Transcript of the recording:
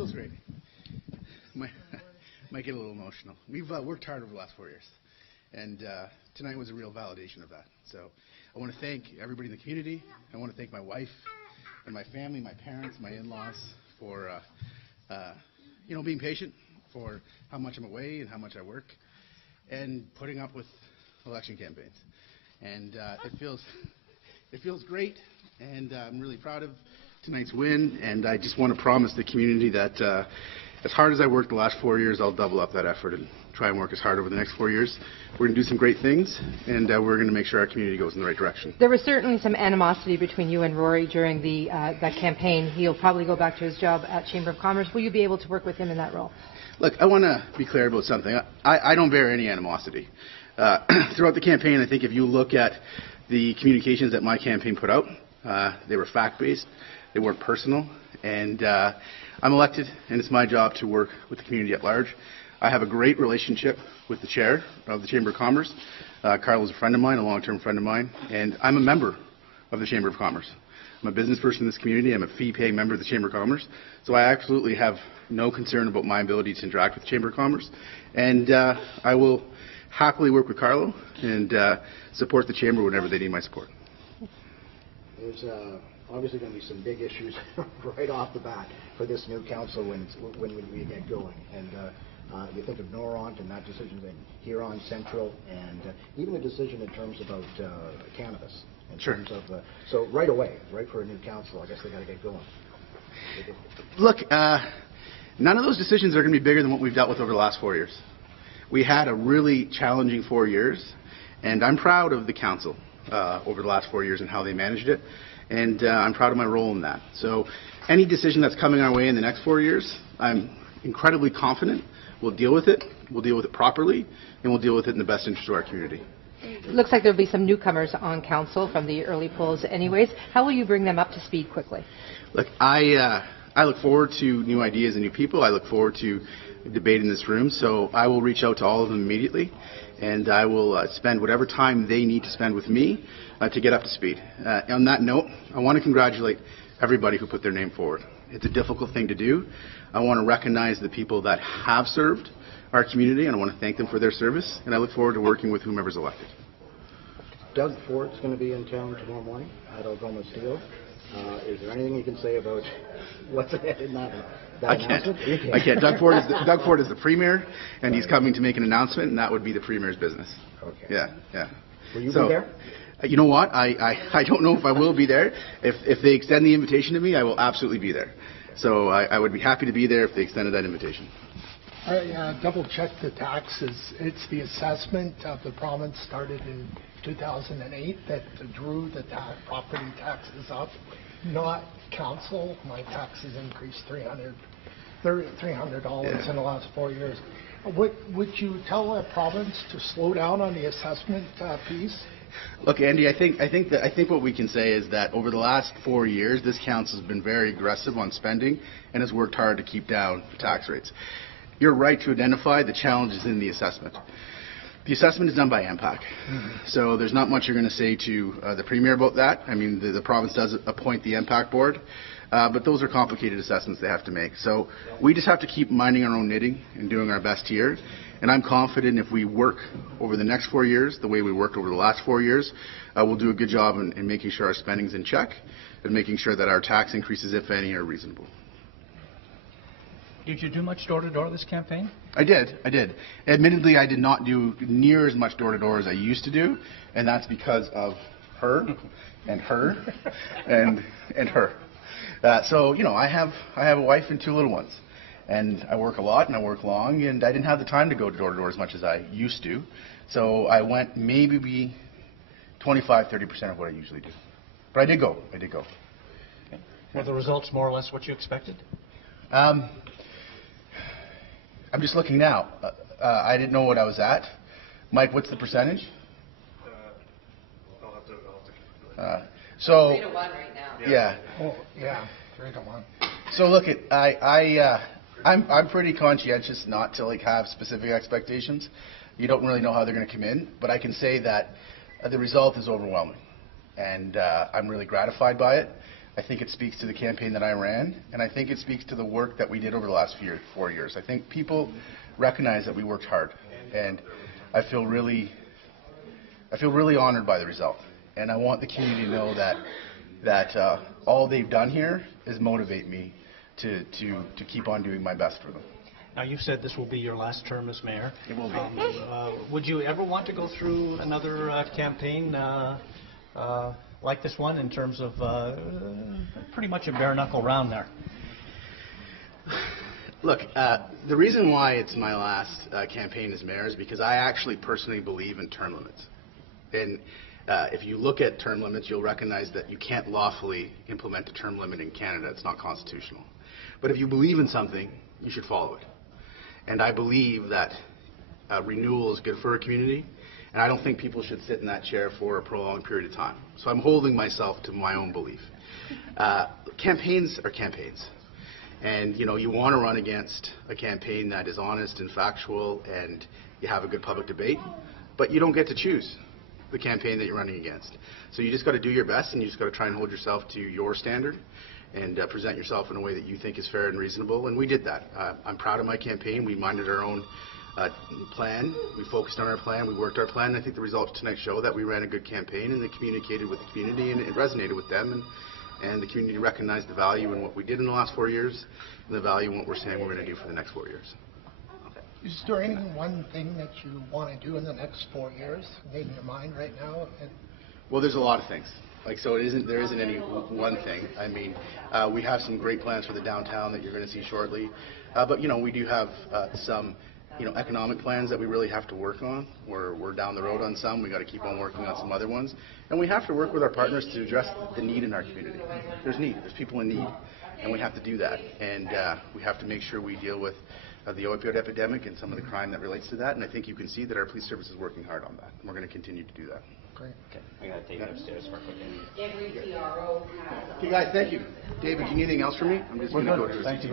feels great. Might get a little emotional. We've worked hard over the last 4 years, and tonight was a real validation of that. So I want to thank everybody in the community. I want to thank my wife and my family, my parents, my in-laws for being patient, for how much I'm away and how much I work, and putting up with election campaigns. And it feels great, and I'm really proud of tonight's win. And I just want to promise the community that as hard as I worked the last 4 years, I'll double up that effort and try and work as hard over the next 4 years. We're going to do some great things, and we're going to make sure our community goes in the right direction. There was certainly some animosity between you and Rory during that campaign. He'll probably go back to his job at Chamber of Commerce. Will you be able to work with him in that role? Look, I want to be clear about something. I don't bear any animosity. Throughout the campaign, I think if you look at the communications that my campaign put out, they were fact-based, they weren't personal, and I'm elected, and it's my job to work with the community at large. I have a great relationship with the chair of the Chamber of Commerce. Carl is a friend of mine, a long-term friend of mine, and I'm a member of the Chamber of Commerce. I'm a business person in this community. I'm a fee-paying member of the Chamber of Commerce, so I absolutely have no concern about my ability to interact with the Chamber of Commerce, and I will happily work with Carlo and support the Chamber whenever they need my support. There's obviously going to be some big issues right off the bat for this new council when we get going. And you think of Noront and that decision, and Huron Central, and even a decision in terms about cannabis. In sure. Terms of, so right away, right for a new council, I guess they got to get going. Look, none of those decisions are going to be bigger than what we've dealt with over the last 4 years. We had a really challenging 4 years, and I'm proud of the council over the last 4 years and how they managed it. And I'm proud of my role in that. So any decision that's coming our way in the next 4 years, I'm incredibly confident we'll deal with it properly, and we'll deal with it in the best interest of our community. It looks like there'll be some newcomers on council from the early polls anyways. How will you bring them up to speed quickly? Look, I look forward to new ideas and new people. I look forward to debate in this room, so I will reach out to all of them immediately, and I will spend whatever time they need to spend with me to get up to speed. On that note, I want to congratulate everybody who put their name forward. It's a difficult thing to do. I want to recognize the people that have served our community, and I want to thank them for their service, and I look forward to working with whomever's elected. Doug Fort's going to be in town tomorrow morning at Algoma Steel. Is there anything you can say about what's ahead in that announcement? I can't. Doug Fort is the Premier, and he's coming to make an announcement, and that would be the Premier's business. Okay. Yeah. Will you be there? You know what? I don't know if I will be there. If they extend the invitation to me, I will absolutely be there. So I would be happy to be there if they extended that invitation. I double-checked the taxes. It's the assessment of the province started in 2008 that drew the property taxes up, not council. My taxes increased $300 in the last 4 years. Would you tell a province to slow down on the assessment piece? Look, Andy, I think what we can say is that over the last 4 years, this council has been very aggressive on spending and has worked hard to keep down tax rates. You're right to identify the challenges in the assessment. The assessment is done by MPAC, so there's not much you're going to say to the Premier about that. I mean, the province does appoint the MPAC board, but those are complicated assessments they have to make. So we just have to keep minding our own knitting and doing our best here. And I'm confident if we work over the next 4 years the way we worked over the last 4 years, we'll do a good job in making sure our spending's in check and making sure that our tax increases, if any, are reasonable. Did you do much door-to-door this campaign? I did. Admittedly, I did not do near as much door-to-door as I used to do, and that's because of her and her and her. So, I have a wife and 2 little ones, and I work a lot and I work long, and I didn't have the time to go door-to-door as much as I used to. So I went maybe 25-30% of what I usually do. But I did go. Okay. Were the results more or less what you expected? I'm just looking now. I didn't know what I was at. Mike, what's the percentage? I'll have to. So 3-1 right now. Yeah. Oh, yeah, 3-1. So look, I'm pretty conscientious not to have specific expectations. You don't really know how they're going to come in, but I can say that the result is overwhelming, and I'm really gratified by it. I think it speaks to the campaign that I ran, and I think it speaks to the work that we did over the last 4 years. I think people recognize that we worked hard, and I feel really honored by the result. And I want the community to know that all they've done here is motivate me to keep on doing my best for them. Now, you've said this will be your last term as mayor. It will be. Would you ever want to go through another campaign like this one, in terms of pretty much a bare-knuckle round there? Look, the reason why it's my last campaign as mayor is because I actually personally believe in term limits. And if you look at term limits, you'll recognize that you can't lawfully implement a term limit in Canada. It's not constitutional. But if you believe in something, you should follow it. And I believe that renewal is good for a community, and I don't think people should sit in that chair for a prolonged period of time. So I'm holding myself to my own belief. Campaigns are campaigns. And, you want to run against a campaign that is honest and factual, and you have a good public debate, but you don't get to choose the campaign that you're running against. So you just got to do your best, and you just got to try and hold yourself to your standard and present yourself in a way that you think is fair and reasonable, and we did that. I'm proud of my campaign. We minded our own plan. We focused on our plan. We worked our plan. I think the results tonight show that we ran a good campaign, and they communicated with the community, and it resonated with them, and the community recognized the value in what we did in the last 4 years and the value in what we're saying we're going to do for the next 4 years. Is there any one thing that you want to do in the next 4 years, maybe in your mind right now? Well, there's a lot of things. So there isn't any one thing. I mean, we have some great plans for the downtown that you're going to see shortly. But, we do have some, economic plans that we really have to work on. We're down the road on some. We got to keep on working on some other ones. And we have to work with our partners to address the need in our community. There's need. There's people in need. And we have to do that. And we have to make sure we deal with the opioid epidemic and some of the crime that relates to that. And I think you can see that our police service is working hard on that. And we're going to continue to do that. Great. Okay, I got David upstairs for a quick minute. Okay, guys, thank you. David, do you need anything else from me? I'm just going to go to Thank you.